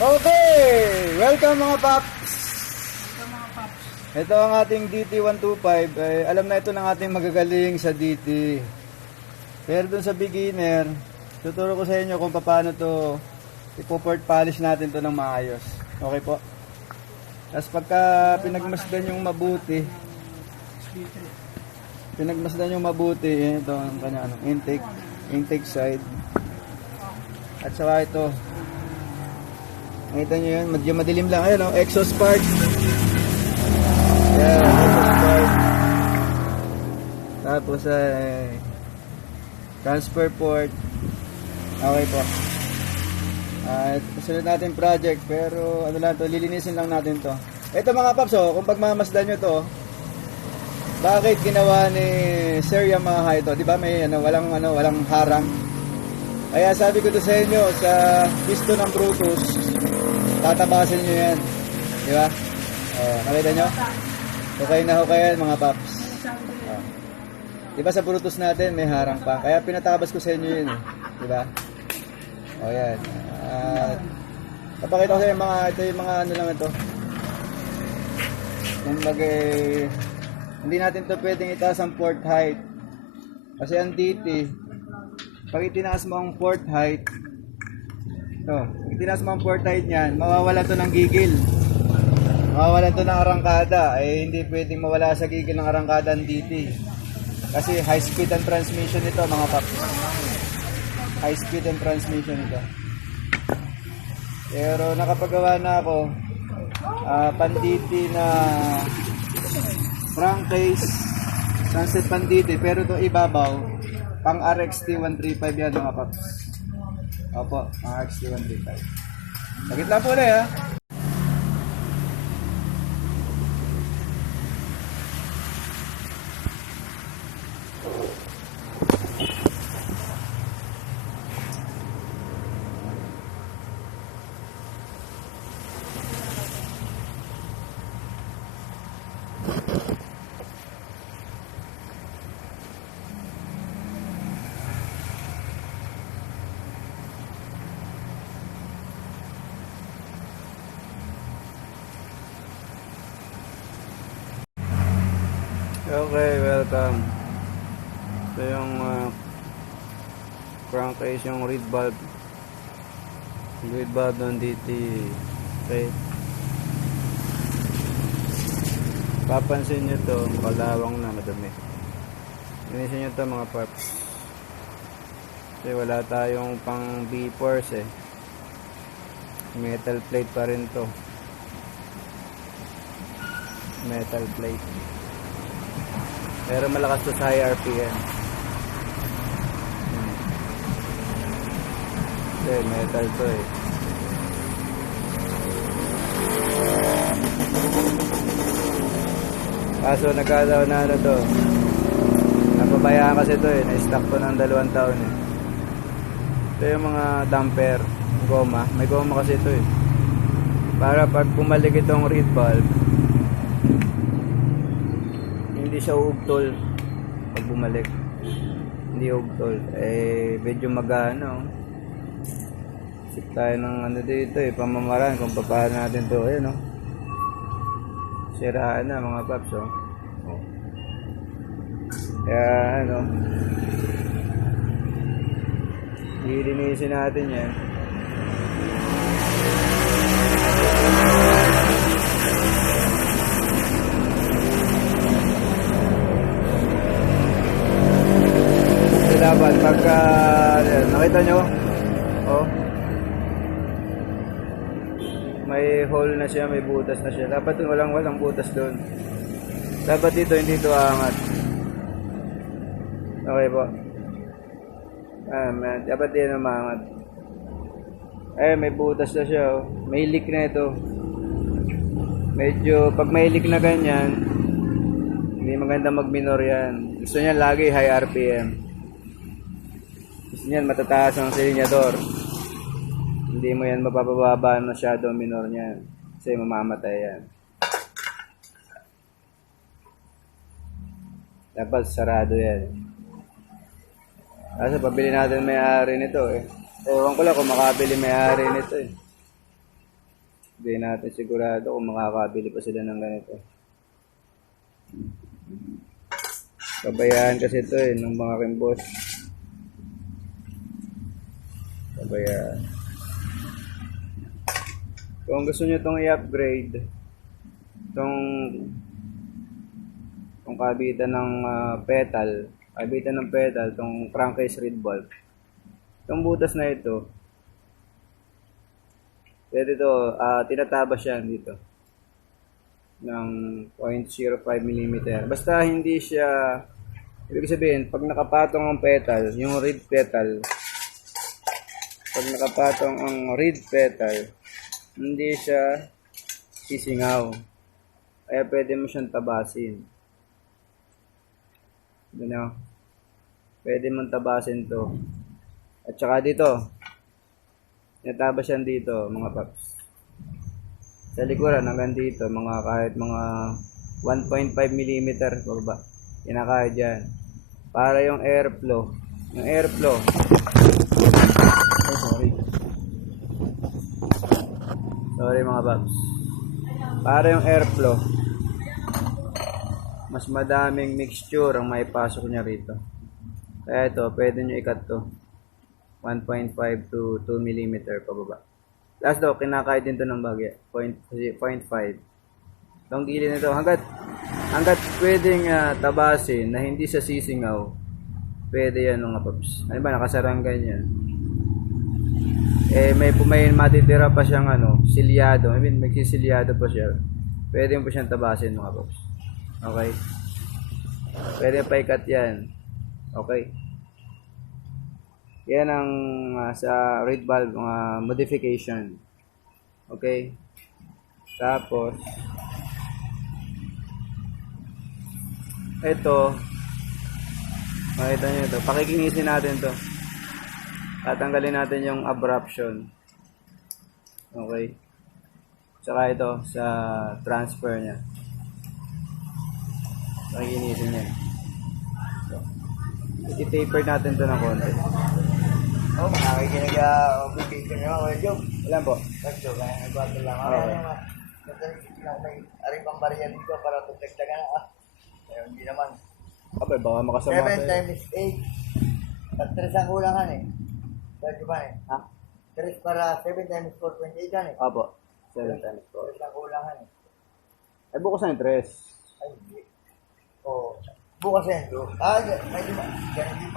Okay! Welcome mga paps! Ito ang ating DT125. Alam na ito ng ating magagaling sa DT. Pero dun sa beginner, tuturo ko sa inyo kung paano to ipo-port polish natin to ng maayos. Okay po? Tapos pagka pinagmasdan yung mabuti, ito ang kanya intake side. At saka ito, nakita nyo yun, medyo madilim lang. Ayan o, exhaust part. Ayan, exhaust part. Tapos transfer port. Okay po. Sunod natin project, pero ano lang to, lilinisin lang natin to. Ito mga paps, kung pagmamasdan nyo to, bakit ginawa ni Sir Yamaha ito? Di ba may walang harang? Kaya sabi ko to sa inyo, sa piston ng Brutus, tatabasin nyo yan. Di ba? Nakita nyo? Okay na yan mga paps. Di ba sa Brutus natin may harang pa? Kaya pinatabas ko sa inyo yun. Di ba? Yan. Papakita ko sa inyo ito yung mga ano lang ito. Hindi natin to pwedeng itaas ang port height. Kasi ang DT, pag itinaas mo ang port height, pag itinaas mo ang port height niyan, mawawala to ng gigil. Mawawala to ng arangkada. Hindi pwedeng mawala sa gigil ng arangkada ang DT. Kasi high speed ang transmission nito mga paps. High speed ang transmission nito. Pero nakapagawa na ako pan-DT na crankcase, sunset pan-DT, pero ito ibabaw pang RXT 135 yan mga paps. Opo, pang RXT 135. Sagit lang po ulit ha. Okay, welcome. Ito yung crankcase, yung reed valve ng DT. Okay. Papansin nyo to, makalawang na, madami. Linisin nyo to mga paps. Kasi wala tayong pang B-force Metal plate pa rin to. Metal plate. Pero malakas to sa high RPM. Metal to Kaso nagkataon na to. Napabayaan kasi to na-stock to ng 2 taon Ito yung mga damper, goma. May goma kasi ito Para pag bumalik itong reed valve, hindi siya uugtol pag bumalik. Hindi uugtol. Medyo magano. Isip tayo ng dito pamamaraan kung paano natin to. Siraan na mga paps Kaya lilinisin natin yan. Dapat pagka nakita nyo may hole na siya, may butas na siya. Dapat walang butas doon. Dapat dito hindi ito aangat. Okay po. Dapat din umangat. May butas na siya May leak na ito. Medyo pag may leak na ganyan, hindi maganda mag-minor yan. Gusto niya lagi high RPM. Gusto niyan matataas ang silinyador. Hindi mo yan mapapababa masyado ang minor niyan. Kasi mamamatay yan. Dapat sarado yan. Kasi pabili natin may-ari nito Ewan ko lang kung makabili may-ari nito Hindi natin sigurado kung makakabili pa sila ng ganito. Kabayaan kasi ito ng mga kimbos. Kabayaan. Kung gusto nyo itong i-upgrade, itong kabitan ng pedal, itong crankcase reed valve. Itong butas na ito, pwede ito, tinatabas siya dito ng 0.05 mm. Basta hindi siya, ibig sabihin, pag nakapatong ang pedal, yung reed pedal, hindi siya sisingaw. Kaya pwede mo siyang tabasin. Ano? Pwede mong tabasin to. At saka dito, natabas yan dito, mga paps. Sa likuran hanggang dito, kahit mga 1.5 mm baba. Kinakaya dyan. Para yung airflow. Sorry mga paps. Para yung airflow, mas madaming mixture ang maipasok niya rito. Kaya ito, pwede nyo ikat to 1.5 to 2 mm pababa. Last daw, kinakaya din to ng bagya 0.5. Itong gilid nito, hanggat pwedeng tabasin na hindi siya sisingaw, pwede yan mga paps. Ano ba, nakasarang ganyan. May matitira pa siyang silyado. May sisilyado pa siya. Pwede mo pa siyang tabasin mga paps. Okay? Pwede pa ikat yan. Okay? Yan ang sa reed valve modification. Okay? Tapos ito, makita nyo ito, pakikinisin natin to. Tatanggalin natin yung abruption. Okay? Saka ito sa transfer nya, pakikinisin nya. So, i-taper natin to ng konti. Nakikinig obligation nyo ako, Job. Ilan po? Job, nagbato lang. May aring pang barya dito para protekta ka na. Hindi naman. Okay, baka makasama 7 times 8. At 3 ang kulangan Dahil ba Ha? 3 para 7 times 4, 28 yan Opo. 7 times 4. 3 ang kulangan Ay, bukas na yung 3. Ay, hindi. Bukas yan, bro. May lima. Ganun din,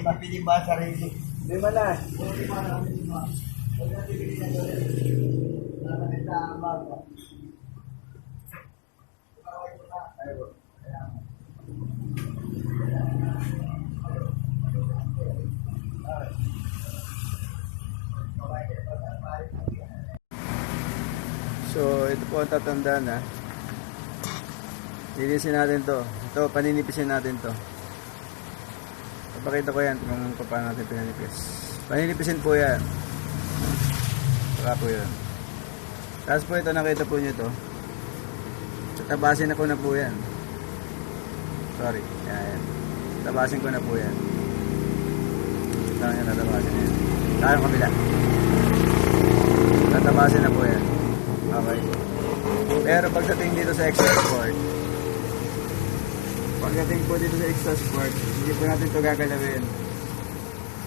pamilya ba sarili? Lima na. Lima na. Huwag na bibili na doon. Nakakita ang bago. So, ito po ang tatandaan na. Linisin natin to. Ito, paninipisin natin to. Papakita ko yan kung paano natin pinanipis. Paninipisin po yan. Saka po yun. Tapos po ito, nakita po nyo to. Tabasin ako na po yan. Sorry. Yan. Tabasin ko na po yan. Saan nyo tatabasin na yan. Saan kabila. Tatabasin na po yan. Okay. Pero pagdating dito sa exhaust port, hindi po natin ito gagalawin.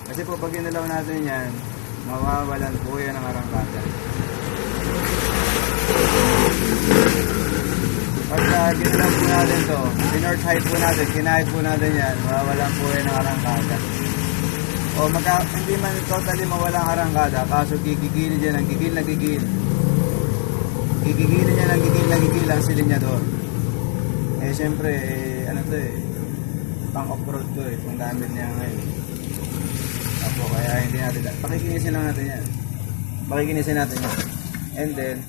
Kasi po pag ginalaw natin yan, mawawalan po yan ng arangkada. Pag ginalaw po natin ito, in-north height po natin, kinahit po natin yan, mawawalan po yan ng arangkada. O hindi man totally mawalang arangkada, kaso gigigilid yan ng gigil na gigil. Gigigilid yan ng gigil na gigil ang silinyador. Siyempre, pang off-road to kung gamit niya ngayon. Apo, kaya hindi natin pakikinisin lang natin yan. Pakikinisin natin yan. And then,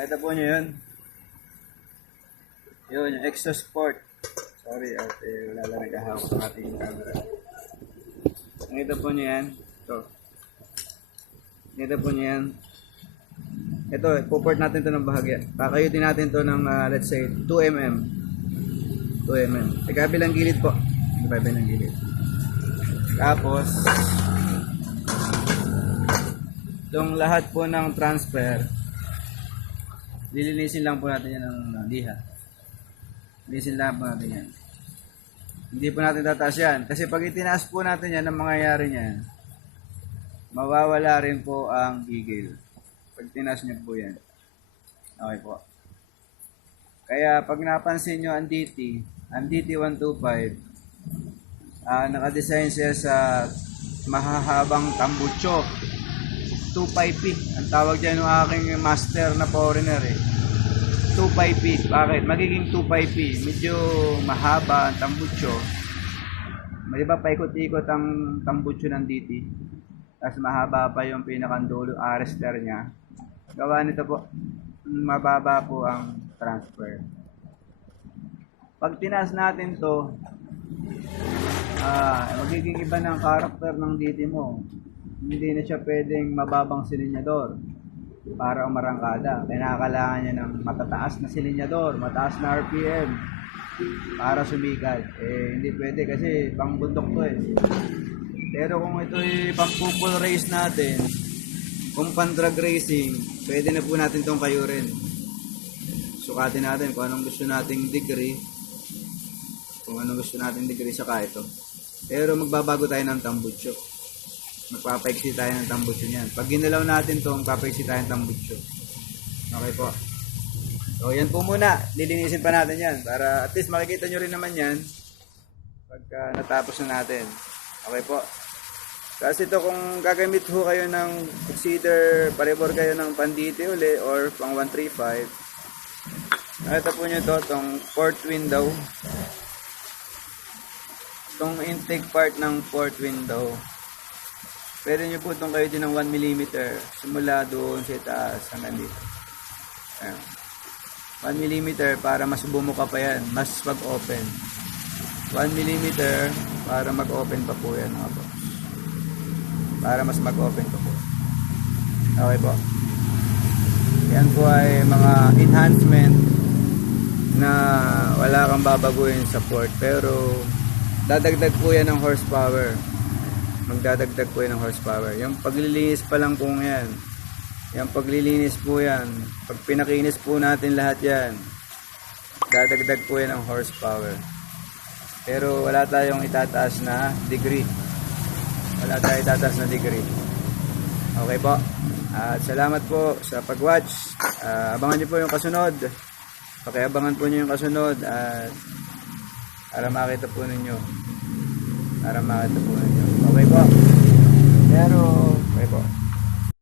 ito po nyo yun. Yun, yung exhaust port. Sorry, wala lang nagahawak sa ating camera. Ito po nyo yan. Ito po nyo yan. Ito, puport natin ito ng bahagya. Kakayutin natin ito ng, let's say, 2 mm. 2 mm. Kabilang gilid po. Kabilang gilid. Tapos, Itong lahat po ng transfer, lilinisin lang po natin yan ng liha. Linisin lang po natin yan. Hindi po natin tataas yan. Kasi pag itinaas po natin yan, ang mangyayari niyan, mawawala rin po ang gigil. Pag tinaas niyo po yan. Okay po. Kaya pag napansin nyo ang DT125, nakadesign siya sa mahahabang tambucho. 25P. Ang tawag dyan ng aking master na foreigner eh. 25P. Bakit? Magiging 25P. Medyo mahaba ang tambucho. Di ba paikot-ikot ang tambucho ng DT? Tapos mahaba pa yung pinakandulo arrester niya. Gawa nito po, mababa po ang transfer. Pag tinaas natin to, magiging iba ng karakter ng DT mo. Hindi na siya pwedeng mababang silinyador para umarangkada. Kailangan niya ng matataas na silinyador, mataas na RPM para sumigal. Hindi pwede kasi pangbundok to eh. Pero kung ito'y pang-pupul race natin, kung pan-drag racing, pwede na po natin itong kayurin. Sukatin natin kung anong gusto nating degree. Kung anong gusto nating degree, saka ito. Pero magbabago tayo ng tambucho. Magpapaiksi tayo ng tambucho niyan. Pag ginalaw natin to, magpapaiksi tayo ng tambucho. Okay po. So, yan po muna. Lilinisin pa natin yan. Para at least makikita nyo rin naman yan pagka natapos na natin. Okay po. Kasi ito kung gagamit ho kayo ng consider parebor kayo ng panditi uli or pang 135. Nakita po nyo ito, itong port window. Itong intake part ng port window. Pwede nyo po itong kayo din ng 1mm simula doon sa taas hanggang dito. Ayan. 1mm para mas bumuka pa yan, mas mag-open. 1mm para mag-open pa po yan mga boss. Para mas mag-open pa po. Okay po. Yan po ay mga enhancement na wala kang babaguhin sa port. Pero dadagdag po yan ng horsepower. Magdadagdag po yan ng horsepower. Yung paglilinis pa lang po yan. Yung paglilinis po yan. Pag pinakinis po natin lahat yan, dadagdag po yan ng horsepower. Pero wala tayong itataas na degree. Wala tayong itataas na degree. Okay po. At salamat po sa pag-watch. Abangan nyo po yung kasunod. Pakiabangan po nyo yung kasunod. At para makita po ninyo. Okay po. Pero, okay po.